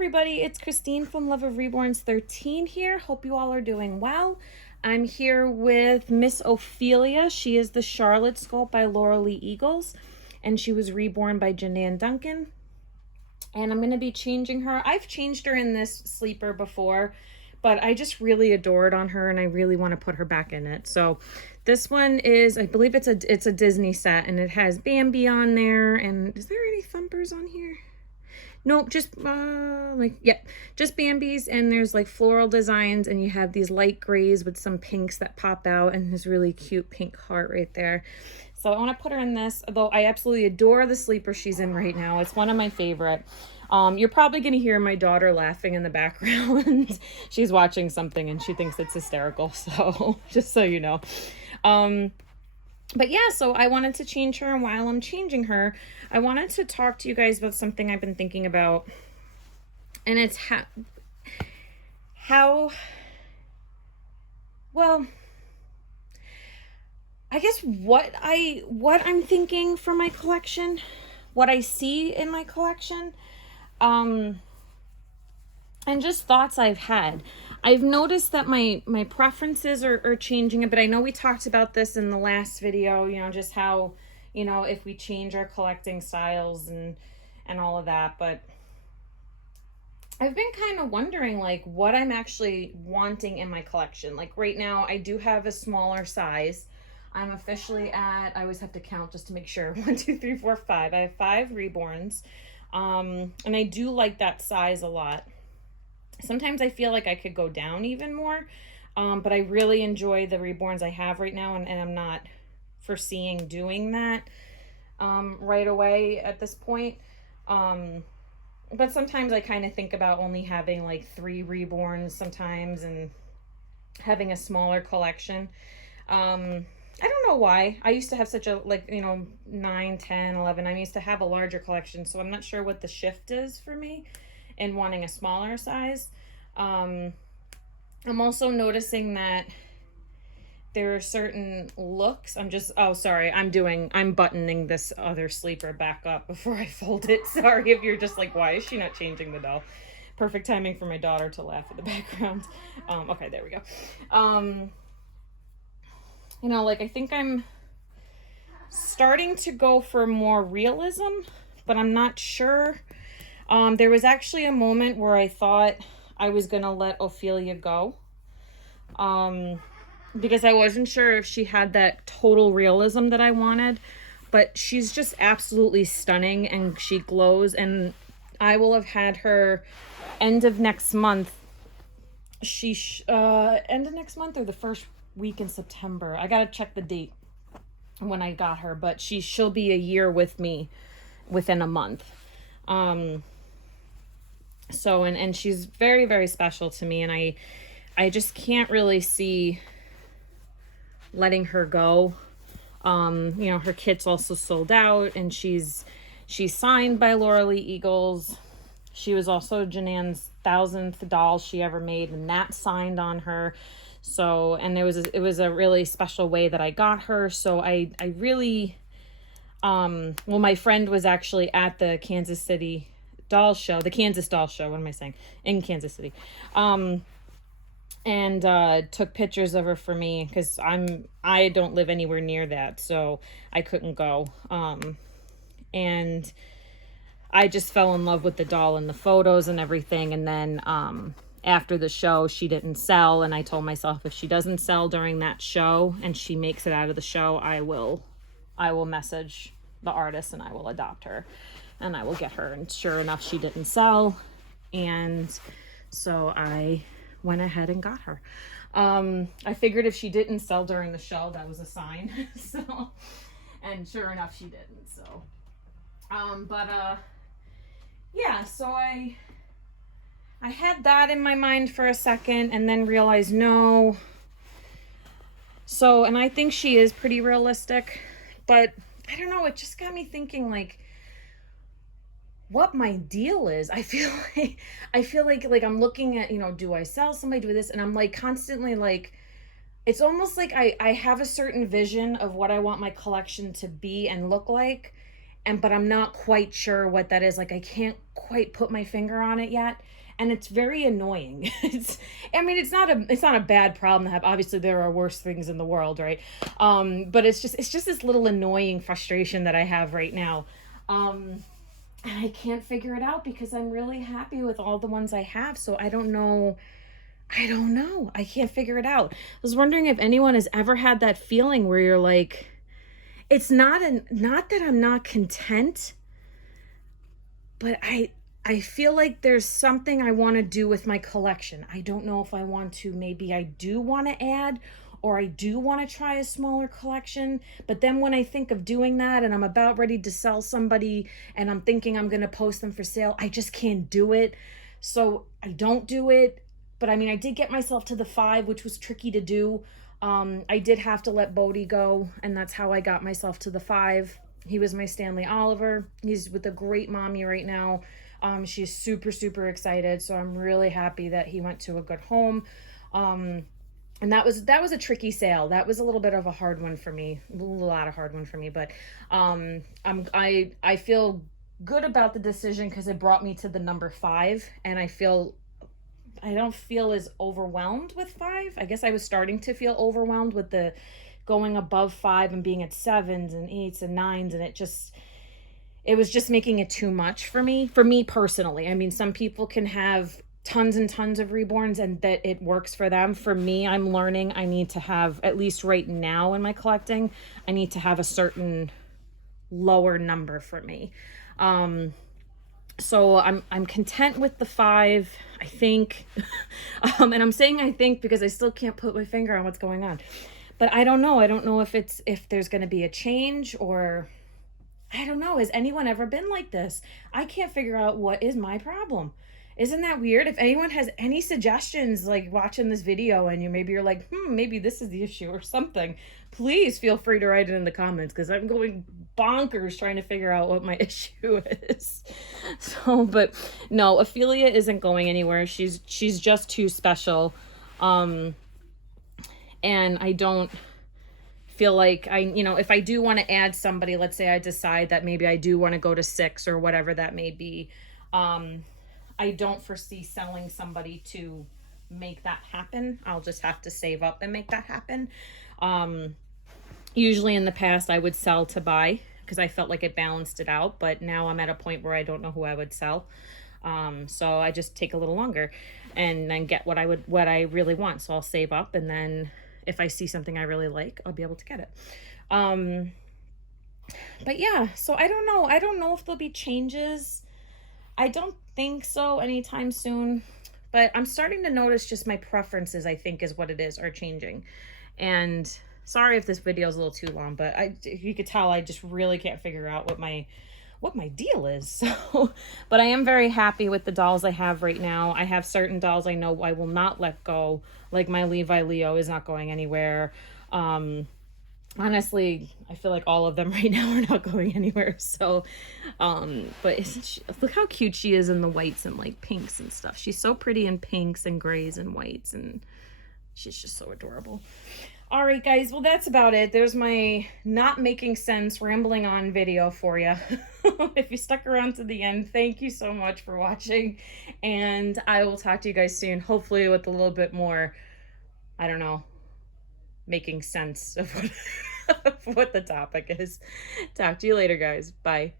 everybody, it's Christine from Love of Reborns 13 here. Hope you all are doing well. I'm here with Miss Ophelia. She is the Charlotte sculpt by Laura Lee Eagles, and she was reborn by Janan Duncan. And I'm going to be changing her. I've changed her in this sleeper before, but I just really adored on her, and I really want to put her back in it. So this one is, I believe it's a Disney set, and it has Bambi on there. And is there any thumpers on here? Nope, just just Bambi's, and there's like floral designs, and you have these light grays with some pinks that pop out, and this really cute pink heart right there. So I want to put her in this, although I absolutely adore the sleeper she's in right now. It's one of my favorite. You're probably going to hear my daughter laughing in the background. She's watching something and she thinks it's hysterical, so just so you know. But yeah, so I wanted to change her, and while I'm changing her, I wanted to talk to you guys about something I've been thinking about, and it's well, I guess what I'm thinking for my collection, what I see in my collection, and just thoughts I've had. I've noticed that my preferences are changing a bit. I know we talked about this in the last video, just how, if we change our collecting styles and all of that, but I've been kind of wondering like what I'm actually wanting in my collection. Like right now I do have a smaller size. I'm officially at, I always have to count just to make sure, 1, 2, 3, 4, 5. I have 5 reborns. And I do like that size a lot. Sometimes I feel like I could go down even more, but I really enjoy the reborns I have right now, and I'm not foreseeing doing that right away at this point. But sometimes I kind of think about only having like 3 reborns sometimes and having a smaller collection. I don't know why. I used to have such a 9, 10, 11. I used to have a larger collection, so I'm not sure what the shift is for me and wanting a smaller size. I'm also noticing that there are certain looks. I'm buttoning this other sleeper back up before I fold it. Sorry if you're just like, why is she not changing the doll? Perfect timing for my daughter to laugh in the background. Okay, there we go. I think I'm starting to go for more realism, but I'm not sure. There was actually a moment where I thought I was going to let Ophelia go. Because I wasn't sure if she had that total realism that I wanted, but she's just absolutely stunning and she glows, and I will have had her end of next month. End of next month or the first week in September. I got to check the date when I got her, but she'll be a year with me within a month. So, and she's very, very special to me, and I just can't really see letting her go. Her kit's also sold out, and she's signed by Laura Lee Eagles. She was also Janan's 1,000th doll she ever made, and that signed on her. So, and it was a really special way that I got her. So I really, my friend was actually at the Kansas City doll show, the Kansas doll show, what am I saying, in Kansas City, and took pictures of her for me, because I don't live anywhere near that, so I couldn't go, and I just fell in love with the doll and the photos and everything. And then after the show, she didn't sell, and I told myself if she doesn't sell during that show and she makes it out of the show, I will message the artist and I will adopt her and I will get her. And sure enough, she didn't sell, and so I went ahead and got her. I figured if she didn't sell during the show, that was a sign. So, and sure enough, she didn't. So, yeah, so I had that in my mind for a second, and then realized no. So, and I think she is pretty realistic, but I don't know, it just got me thinking like what my deal is. I feel like I'm looking at, do I sell somebody, do this, and I'm like constantly like, it's almost like I have a certain vision of what I want my collection to be and look like, but I'm not quite sure what that is. Like, I can't quite put my finger on it yet. And it's very annoying. I mean, it's not a bad problem to have. Obviously, there are worse things in the world, right? But it's just this little annoying frustration that I have right now. And I can't figure it out because I'm really happy with all the ones I have. So I don't know. I don't know. I can't figure it out. I was wondering if anyone has ever had that feeling where you're like, it's not that I'm not content, but I feel like there's something I want to do with my collection. I don't know if I want to, maybe I do want to add, or I do want to try a smaller collection. But then when I think of doing that and I'm about ready to sell somebody and I'm thinking I'm going to post them for sale, I just can't do it. So I don't do it. But I mean, I did get myself to the 5, which was tricky to do. I did have to let Bodie go, and that's how I got myself to the 5. He was my Stanley Oliver. He's with a great mommy right now. She's super, super excited. So I'm really happy that he went to a good home. And that was a tricky sale. That was a little bit of a hard one for me. A lot of hard one for me, but I feel good about the decision because it brought me to the number 5, and I don't feel as overwhelmed with 5. I guess I was starting to feel overwhelmed with the going above 5 and being at 7s and 8s and 9s, and it was just making it too much for me personally. I mean, some people can have tons and tons of reborns and that it works for them. For me, I'm learning I need to have, at least right now in my collecting, I need to have a certain lower number for me. So I'm content with the 5, I think. And I'm saying I think because I still can't put my finger on what's going on. But I don't know. I don't know if there's going to be a change, or I don't know. Has anyone ever been like this? I can't figure out what is my problem. Isn't that weird? If anyone has any suggestions, like watching this video and you're like, maybe this is the issue or something, please feel free to write it in the comments, because I'm going bonkers trying to figure out what my issue is. So, but no, Ophelia isn't going anywhere. She's just too special. And I don't feel like if I do want to add somebody, let's say I decide that maybe I do want to go to 6 or whatever that may be, I don't foresee selling somebody to make that happen. I'll just have to save up and make that happen. Usually in the past I would sell to buy because I felt like it balanced it out, but now I'm at a point where I don't know who I would sell. So I just take a little longer and then get what I really want. So I'll save up, and then if I see something I really like, I'll be able to get it. But yeah, so I don't know. I don't know if there'll be changes. I don't think so anytime soon, but I'm starting to notice just my preferences, I think is what it is, are changing. And sorry if this video is a little too long, but you could tell I just really can't figure out what my deal is. So, but I am very happy with the dolls I have right now. I have certain dolls I know I will not let go, like my Levi Leo is not going anywhere. Honestly, I feel like all of them right now are not going anywhere. So, but look how cute she is in the whites and like pinks and stuff. She's so pretty in pinks and grays and whites, and she's just so adorable. All right, guys. Well, that's about it. There's my not making sense rambling on video for you. If you stuck around to the end, thank you so much for watching. And I will talk to you guys soon, hopefully with a little bit more, I don't know, making sense of what the topic is. Talk to you later, guys. Bye.